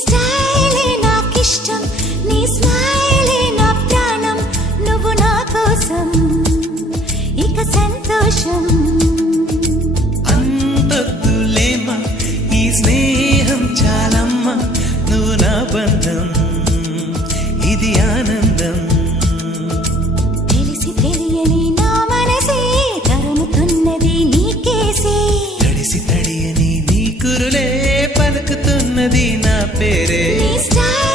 స్టైలే నాకిష్టం, నీ స్మైలే నా ప్రాణం, నువ్వు నా కోసం ఇక సంతోషం. అంతొద్దులేమా ఈ స్నేహం చాలమ్మా, నువ్వు నా బంధం ఇది ఆనందం. తెలిసి తెలియని నా మనసే తరుముతున్నది నీకేసే, తడిసి తడియని నీ కురులే పలుకుతున్నది నా పేరే. నీ స్టైల్